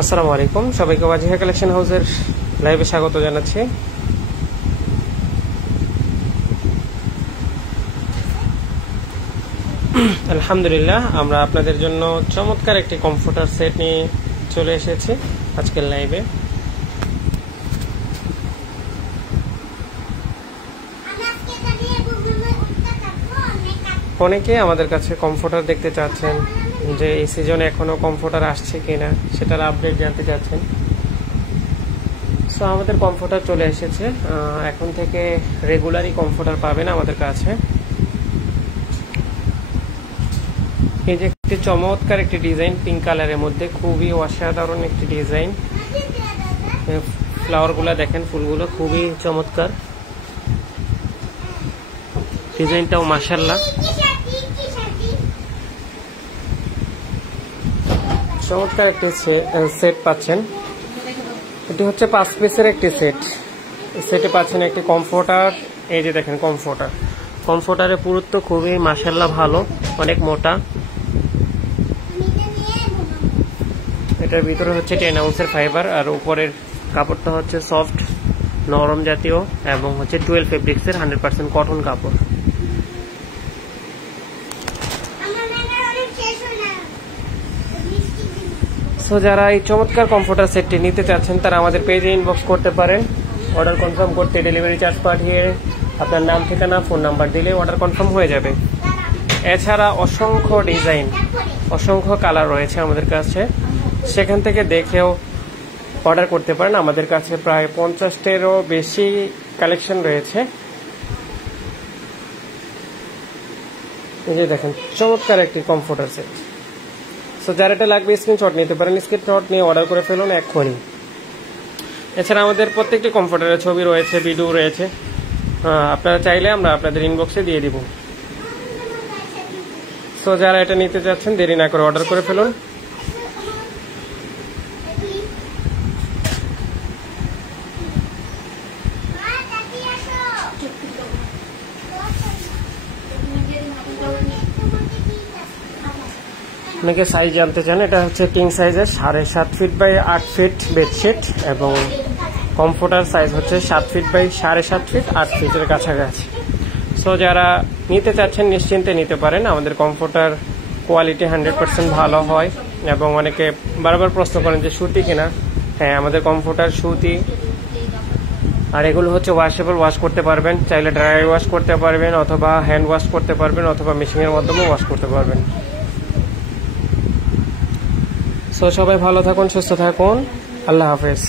আসসালামু আলাইকুম, সবাইকে ওয়াজিহা কালেকশন হাউসের লাইভে স্বাগত জানাচ্ছি। আলহামদুলিল্লাহ, আমরা আপনাদের জন্য চমৎকার একটি কমফোর্টার সেট নিয়ে চলে এসেছি আজকের লাইভে। অনেকে আমাদের কাছে কমফোর্টার দেখতে চাচ্ছেন যে এই সিজনে এখনো কমফোর্টার আসছে কিনা সেটার আপডেট জানতে চাচ্ছেন। সো আমাদের কমফোর্টার চলে এসেছে, এখন থেকে রেগুলারই কমফোর্টার পাবেন আমাদের কাছে। এই যে একটি চমৎকার একটি ডিজাইন, পিঙ্ক কালারের মধ্যে খুবই অসাধারণ একটি ডিজাইন। ফ্লাওয়ারগুলো দেখেন, ফুলগুলো খুবই চমৎকার, ডিজাইনটাও মাশাআল্লাহ চমৎকার একটি সেট পাচ্ছেন। এটি হচ্ছে 5 পিসের একটি সেট। সেটে পাচ্ছেন একটি কমফোর্টার। এই যে দেখেন কমফোর্টারের পুরুত্ব খুবই মাশাআল্লাহ ভালো, অনেক মোটা। এটার ভিতরে হচ্ছে 10 আউন্সের ফাইবার, আর উপরের কাপড়টা হচ্ছে সফট নরম জাতীয় এবং হচ্ছে 12 ফেব্রিক্সের 100% কটন কাপড়। সো যারা এই চমৎকার কমফোর্টার সেটটি নিতে চাচ্ছেন তারা আমাদের পেজে ইনবক্স করতে পারেন। অর্ডার কনফার্ম করতে ডেলিভারি চার্জ পাঠিয়ে আপনার নাম, ঠিকানা, ফোন নাম্বার দিলে অর্ডার কনফার্ম হয়ে যাবে। এছাড়া অসংখ্য ডিজাইন, অসংখ্য কালার রয়েছে আমাদের কাছে, সেখান থেকে দেখেও অর্ডার করতে পারেন। আমাদের কাছে প্রায় 50টারও বেশি কালেকশন রয়েছে। এই যে দেখেন চমৎকার একটি কমফোর্টার সেট। সো যার এটা লাগবে স্ক্রিনশট নিতে পারেন, স্ক্রিনশট নিয়ে অর্ডার করে ফেলুন এক্ষুনি। এছাড়া আমাদের প্রত্যেকটি কমফোর্টারের ছবি রয়েছে, ভিডিও রয়েছে, আপনারা চাইলে আমরা আপনাদের ইনবক্সে দিয়ে দিব। সো যারা এটা নিতে চাচ্ছেন দেরি না করে অর্ডার করে ফেলুন। অনেকে সাইজ জানতে চান। এটা হচ্ছে কিং সাইজের 7.5 ফিট বাই 8 ফিট বেডশিট, এবং কমফোর্টার সাইজ হচ্ছে 7 ফিট বাই 7.5 ফিট 8 ফিটের কাছাকাছি। সো যারা নিতে চাচ্ছেন নিশ্চিন্তে নিতে পারেন। আমাদের কমফোর্টার কোয়ালিটি 100% ভালো হয়, এবং অনেকে বারবার প্রশ্ন করেন যে সুতি কিনা। হ্যাঁ, আমাদের কমফোর্টার সুতি, আর এগুলো হচ্ছে ওয়াশেবল, ওয়াশ করতে পারবেন। চাইলে ড্রাই ওয়াশ করতে পারবেন, অথবা হ্যান্ড ওয়াশ করতে পারবেন, অথবা মেশিনের মাধ্যমে ওয়াশ করতে পারবেন। সো সবাই ভালো থাকুন, সুস্থ থাকুন, আল্লাহ হাফেজ।